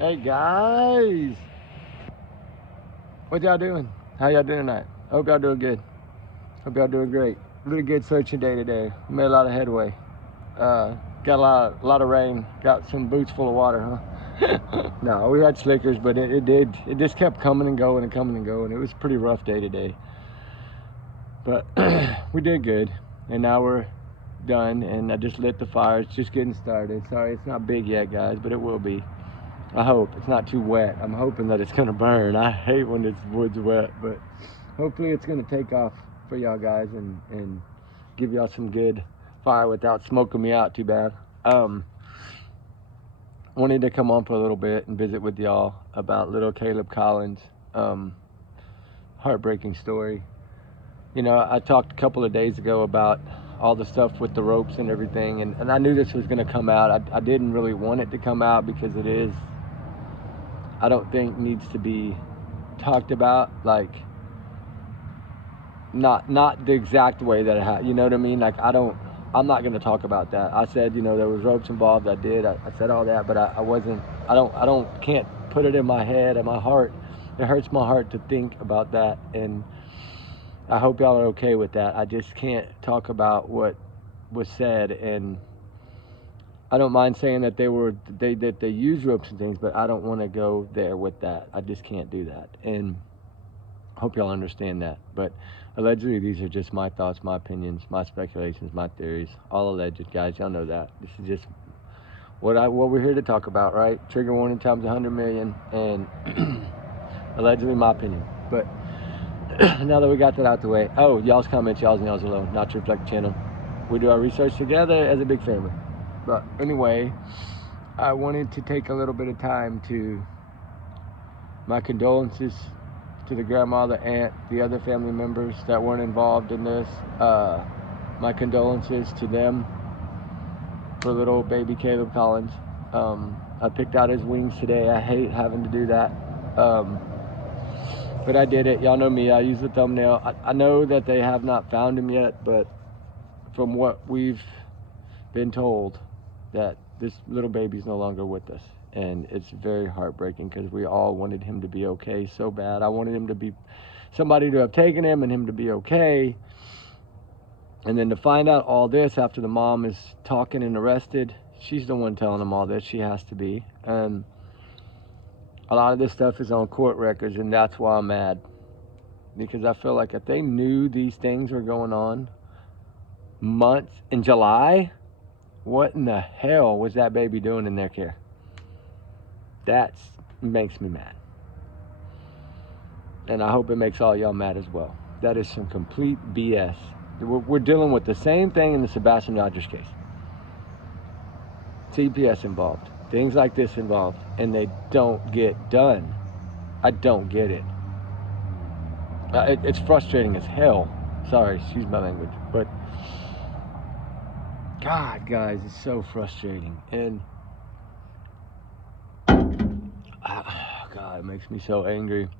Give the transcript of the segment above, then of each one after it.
Hey guys, what y'all doing? How y'all doing tonight? Hope y'all doing good. Hope y'all doing great. Really good searching day today. Made a lot of headway. Got a lot of rain. Got some boots full of water, huh? No, we had slickers, but it just kept coming and going and coming and going. It was a pretty rough day today, but we did good, and now we're done. And I just lit the fire. It's just getting started. Sorry, it's not big yet, guys, but it will be. I hope it's not too wet. I'm hoping that it's gonna burn. I hate when this wood's wet, but hopefully it's gonna take off for y'all guys and give y'all some good fire without smoking me out too bad. Wanted to come on for a little bit and visit with y'all about little KAHLEB Collins. Heartbreaking story. You know, I talked a couple of days ago about all the stuff with the ropes and everything, and I knew this was gonna come out. I didn't really want it to come out because it is, I don't think, needs to be talked about, like not the exact way that it had, you know what I mean? Like I'm not going to talk about that. I said, you know, there was ropes involved. I said all that, but I can't put it in my head and my heart. It hurts my heart to think about that, and I hope y'all are okay with that. I just can't talk about what was said, and I don't mind saying that they use ropes and things, but I don't want to go there with that. I just can't do that, and I hope y'all understand that. But allegedly, these are just my thoughts, my opinions, my speculations, my theories. All alleged, guys. Y'all know that. This is just what we're here to talk about, right? Trigger warning times 100 million, and allegedly my opinion. But now that we got that out the way, oh, y'all's comments, y'all's and y'all's alone, not to reflect the channel. We do our research together as a big family. But anyway, I wanted to take a little bit of time to my condolences to the grandma, the aunt, the other family members that weren't involved in this. My condolences to them for little baby KAHLEB Collins. I picked out his wings today. I hate having to do that. But I did it. Y'all know me. I use the thumbnail. I know that they have not found him yet, but from what we've been told, that this little baby's no longer with us, and it's very heartbreaking because we all wanted him to be okay so bad. I wanted him to be somebody to have taken him and him to be okay, and then to find out all this after the mom is talking and arrested. She's the one telling him all this. She has to be, and a lot of this stuff is on court records, and that's why I'm mad, because I feel like if they knew these things were going on months in July, what in the hell was that baby doing in their care? That makes me mad. And I hope it makes all y'all mad as well. That is some complete BS. We're dealing with the same thing in the Sebastian Rogers case. CPS involved. Things like this involved. And they don't get done. I don't get it. It's frustrating as hell. Sorry, excuse my language. But God, guys, it's so frustrating. And God, it makes me so angry.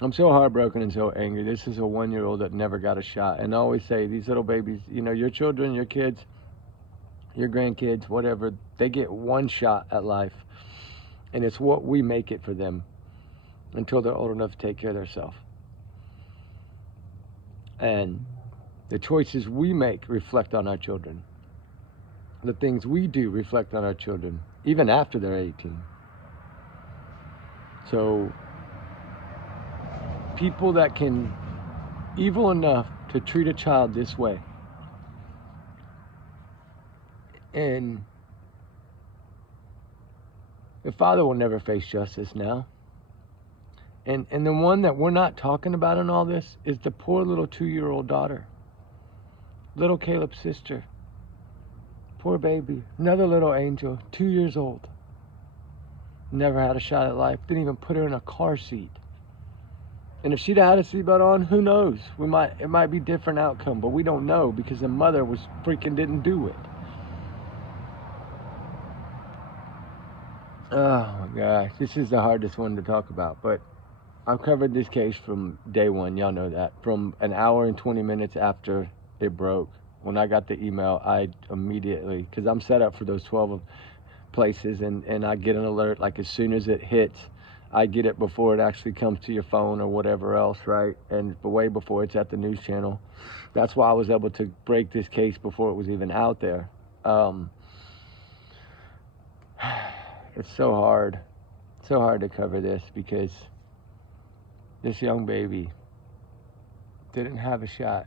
I'm so heartbroken and so angry. This is a 1-year-old that never got a shot. And I always say, these little babies, you know, your children, your kids, your grandkids, whatever, they get one shot at life. And it's what we make it for them until they're old enough to take care of themselves. And the choices we make reflect on our children. The things we do reflect on our children, even after they're 18. So people that can evil enough to treat a child this way, and the father will never face justice now. And the one that we're not talking about in all this is the poor little 2-year-old daughter, little KAHLEB's sister. Poor baby, another little angel, 2 years old. Never had a shot at life. Didn't even put her in a car seat. And if she'd had a seatbelt on, who knows? It might be different outcome, but we don't know because the mother didn't do it. Oh my gosh, this is the hardest one to talk about, but I've covered this case from day one. Y'all know that. From an hour and 20 minutes after it broke. When I got the email, I immediately, because I'm set up for those 12 places, and I get an alert like as soon as it hits. I get it before it actually comes to your phone or whatever else, right? And way before it's at the news channel. That's why I was able to break this case before it was even out there. It's so hard to cover this because this young baby didn't have a shot.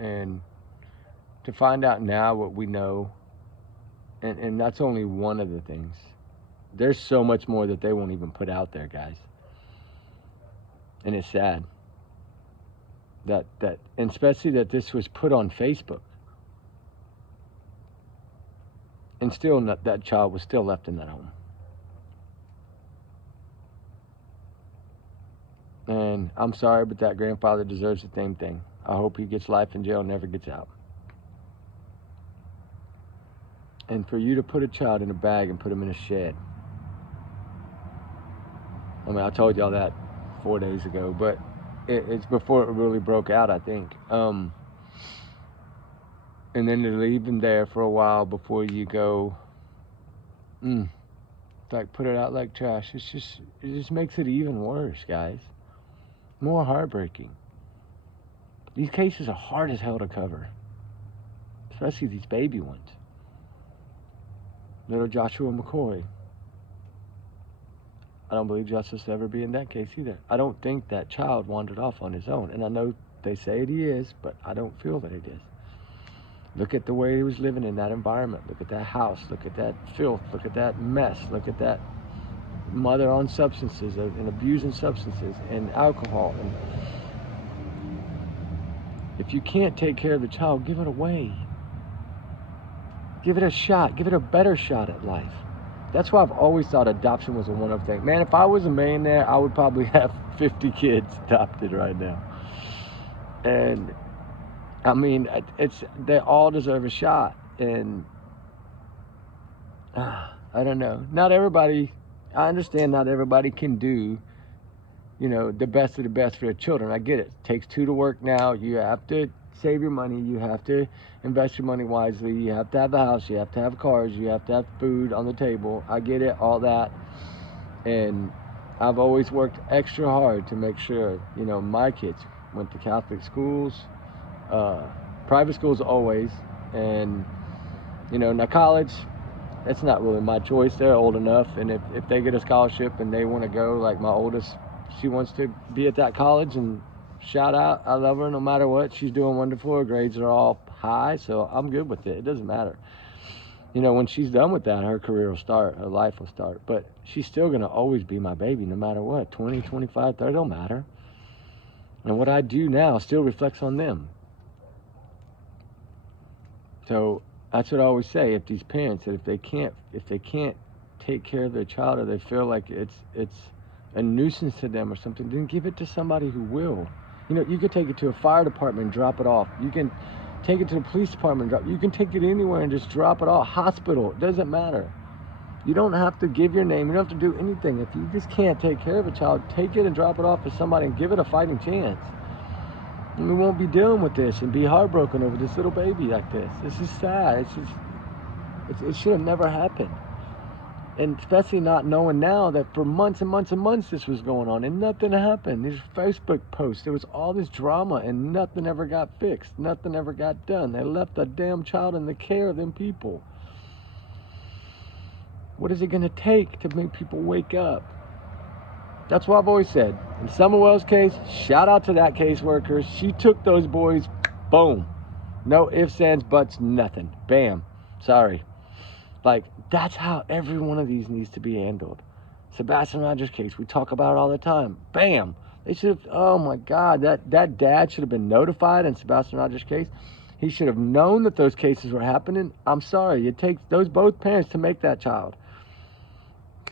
And to find out now what we know, and that's only one of the things. There's so much more that they won't even put out there, guys. And it's sad. And especially that this was put on Facebook. And still that child was still left in that home. And I'm sorry, but that grandfather deserves the same thing. I hope he gets life in jail and never gets out. And for you to put a child in a bag and put him in a shed. I mean, I told y'all that 4 days ago, but it's before it really broke out, I think. And then to leave him there for a while before you go, like put it out like trash. It just makes it even worse, guys. More heartbreaking. These cases are hard as hell to cover, especially these baby ones. Little Joshua McCoy. I don't believe justice will ever be in that case either. I don't think that child wandered off on his own. And I know they say he is, but I don't feel that it is. Look at the way he was living in that environment. Look at that house. Look at that filth. Look at that mess. Look at that mother on substances and abusing substances and alcohol. And if you can't take care of the child, give it away. Give it a shot. Give it a better shot at life. That's why I've always thought adoption was a one-off thing. Man, if I was a millionaire, I would probably have 50 kids adopted right now. And I mean, they all deserve a shot. And I don't know. Not everybody, I understand not everybody can do, the best of the best for their children. I get it. It takes two to work now. You have to save your money. You have to invest your money wisely. You have to have a house. You have to have cars. You have to have food on the table. I get it, all that. And I've always worked extra hard to make sure, my kids went to Catholic schools, private schools always. And, now college, that's not really my choice. They're old enough. And if they get a scholarship and they want to go, like my oldest, she wants to be at that college, and shout out, I love her no matter what. She's doing wonderful. Her grades are all high, so I'm good with it. It doesn't matter. When she's done with that, her career will start, her life will start. But she's still going to always be my baby no matter what. 20, 25, 30, don't matter. And what I do now still reflects on them. So that's what I always say. If these parents, that if they can't take care of their child, or they feel like it's a nuisance to them or something, then give it to somebody who will. You could take it to a fire department and drop it off. You can take it to the police department and you can take it anywhere and just drop it off. Hospital, it doesn't matter. You don't have to give your name. You don't have to do anything. If you just can't take care of a child, take it and drop it off to somebody and give it a fighting chance. And we won't be dealing with this and be heartbroken over this little baby like this. This is sad. It should have never happened. And especially not knowing now that for months and months and months this was going on and nothing happened. These Facebook posts, there was all this drama and nothing ever got fixed. Nothing ever got done. They left a damn child in the care of them people. What is it going to take to make people wake up? That's what I've always said. In Summerwell's case, shout out to that caseworker. She took those boys, boom. No ifs, ands, buts, nothing. Bam. Sorry. Like, that's how every one of these needs to be handled. Sebastian Rogers' case, we talk about it all the time. Bam! They should have, oh my God, that dad should have been notified in Sebastian Rogers' case. He should have known that those cases were happening. I'm sorry, it takes both parents to make that child.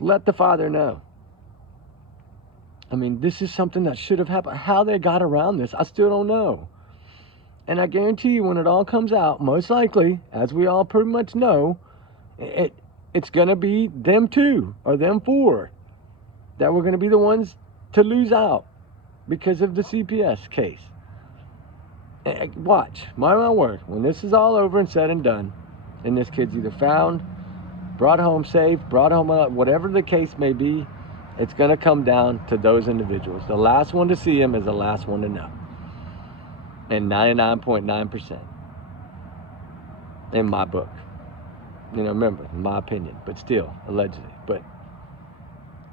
Let the father know. I mean, this is something that should have happened. How they got around this, I still don't know. And I guarantee you, when it all comes out, most likely, as we all pretty much know, it's going to be them two or them four that were going to be the ones to lose out because of the CPS case. Watch, mark my word, when this is all over and said and done, and this kid's either found brought home safe, brought home, whatever the case may be, it's going to come down to those individuals. The last one to see him is the last one to know. And 99.9% in my book. You know, remember, in my opinion, but still, allegedly. But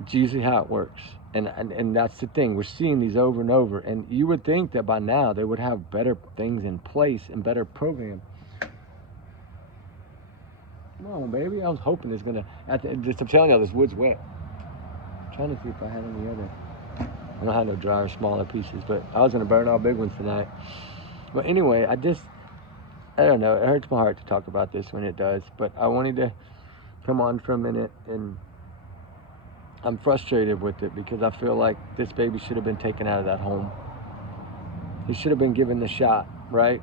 it's usually how it works. And that's the thing. We're seeing these over and over. And you would think that by now they would have better things in place and better programs. Come on, baby. I was hoping it's going to... I'm telling you, this wood's wet. I'm trying to see if I had any other... I don't have no dry or smaller pieces, but I was going to burn all big ones tonight. But anyway, I don't know. It hurts my heart to talk about this when it does. But I wanted to come on for a minute, and I'm frustrated with it because I feel like this baby should have been taken out of that home. He should have been given the shot, right?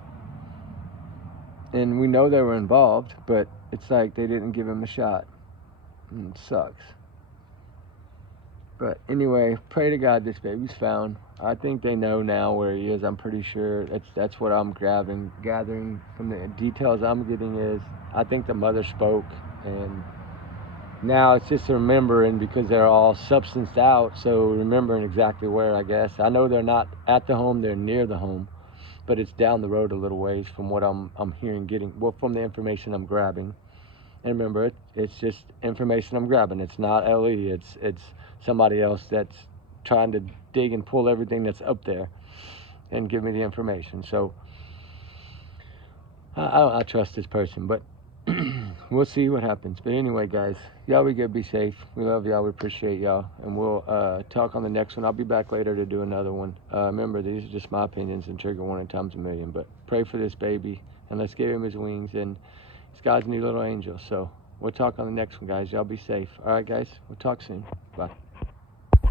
And we know they were involved, but it's like they didn't give him a shot. And it sucks. But anyway, pray to God this baby's found. I think they know now where he is. I'm pretty sure that's what I'm gathering from the details I'm getting is I think the mother spoke, and now it's just remembering because they're all substanced out, so remembering exactly where, I guess. I know they're not at the home, they're near the home, but it's down the road a little ways from what I'm hearing, from the information I'm grabbing. And remember, it's just information I'm grabbing. It's not LE, it's somebody else that's trying to dig and pull everything that's up there and give me the information. So I trust this person, but we'll see what happens. But anyway, guys, y'all be good, be safe. We love y'all, we appreciate y'all, and we'll talk on the next one. I'll be back later to do another one. Remember, these are just my opinions and trigger warning times a million, but pray for this baby, and let's give him his wings, and he's God's new little angel. So we'll talk on the next one, guys. Y'all be safe. All right, guys, we'll talk soon. Bye.